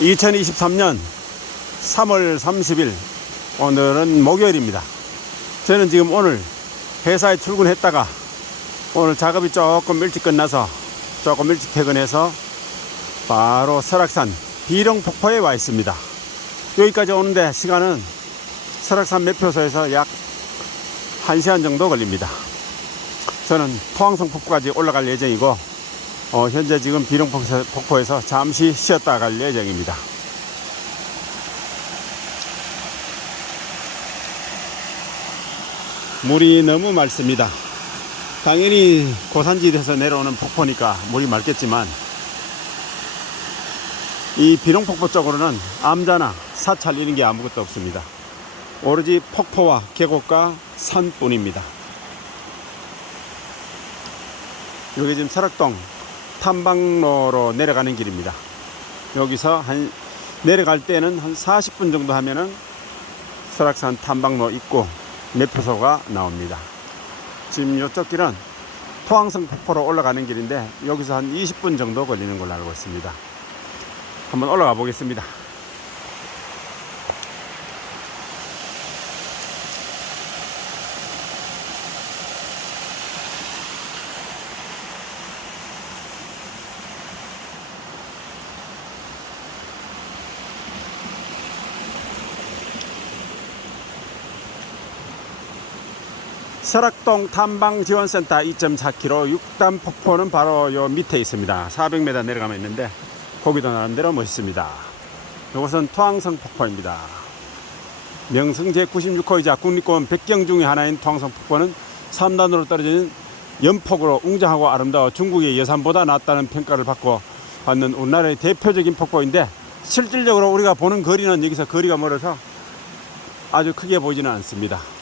2023년 3월 30일 오늘은 목요일입니다. 저는 지금 오늘 회사에 출근했다가 오늘 작업이 조금 일찍 끝나서 조금 일찍 퇴근해서 바로 설악산 비룡폭포에 와 있습니다. 여기까지 오는데 시간은 설악산 매표소에서 약 1시간 정도 걸립니다. 저는 포항성 폭포까지 올라갈 예정이고 어, 현재 지금 비룡폭포에서 잠시 쉬었다 갈 예정입니다. 물이 너무 맑습니다. 당연히 고산지대에서 내려오는 폭포니까 물이 맑겠지만 이 비룡폭포 쪽으로는 암자나 사찰 이런 게 아무것도 없습니다. 오로지 폭포와 계곡과 산뿐입니다. 여기 지금 설악동 탐방로로 내려가는 길입니다. 여기서 한 내려갈 때는 한 40분 정도 하면은 설악산 탐방로 입구 매표소가 나옵니다. 지금 이쪽 길은 토항성 폭포로 올라가는 길인데 여기서 한 20분 정도 걸리는 걸로 알고 있습니다. 한번 올라가 보겠습니다. 설악동 탐방지원센터 2.4km 6단 폭포는 바로 요 밑에 있습니다. 400m 내려가면 있는데 거기도 나름대로 멋있습니다. 이것은 토항성 폭포입니다. 명성 제96호이자 국립공원 백경 중의 하나인 토항성 폭포는 3단으로 떨어지는 연폭으로 웅장하고 아름다워 중국의 예산보다 낫다는 평가를 받고 받는 우리나라의 대표적인 폭포인데 실질적으로 우리가 보는 거리는 여기서 거리가 멀어서 아주 크게 보이지는 않습니다.